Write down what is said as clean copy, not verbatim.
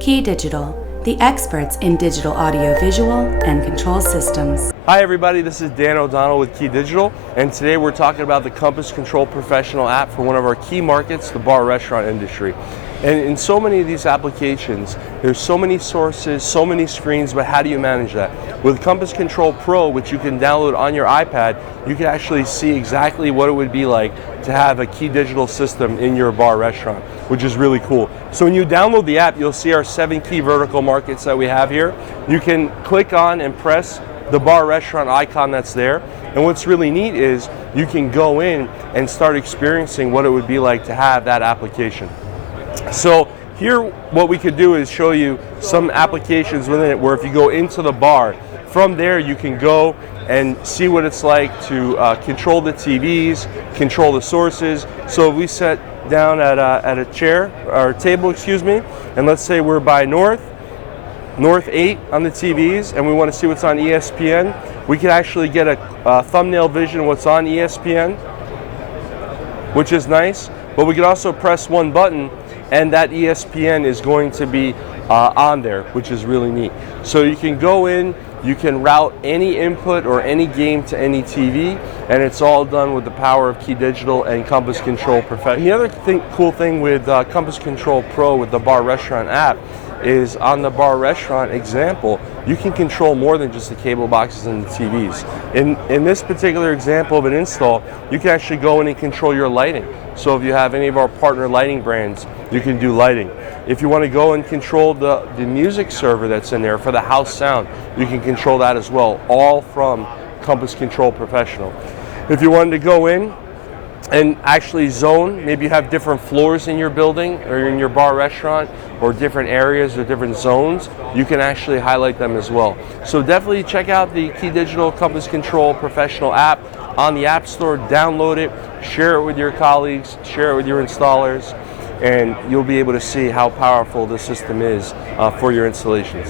KeyDigital, the experts in digital audio-visual and control systems. Hi everybody, this is Dan O'Donnell with KeyDigital, and today we're talking about the Compass Control Professional app for one of our key markets, the bar restaurant industry. And in so many of these applications, there's so many sources, so many screens, but how do you manage that? With Compass Control Pro, which you can download on your iPad, you can actually see exactly what it would be like to have a KeyDigital system in your bar restaurant, which is really cool. So when you download the app, you'll see our 7 key vertical markets that we have here. You can click on and press the bar restaurant icon that's there. And what's really neat is you can go in and start experiencing what it would be like to have that application. So here what we could do is show you some applications within it where if you go into the bar, from there you can go and see what it's like to control the TVs, control the sources. So if we sit down at a chair, or table, excuse me, and let's say we're by North 8 on the TVs, and we want to see what's on ESPN, we can actually get a thumbnail vision of what's on ESPN, which is nice. But we can also press one button and that ESPN is going to be on there, which is really neat. So you can go in, you can route any input or any game to any TV, and it's all done with the power of KeyDigital and Compass Control Professional. The other cool thing with Compass Control Pro with the bar restaurant app is on the bar restaurant example, you can control more than just the cable boxes and the TVs. In this particular example of an install, you can actually go in and control your lighting. So if you have any of our partner lighting brands, you can do lighting. If you want to go and control the music server that's in there for the house sound, you can control that as well, all from Compass Control Professional. If you wanted to go in and actually zone, maybe you have different floors in your building or in your bar restaurant or different areas or different zones, you can actually highlight them as well. So definitely check out the KeyDigital Compass Control Professional app on the App Store, download it, share it with your colleagues, share it with your installers, and you'll be able to see how powerful the system is for your installations.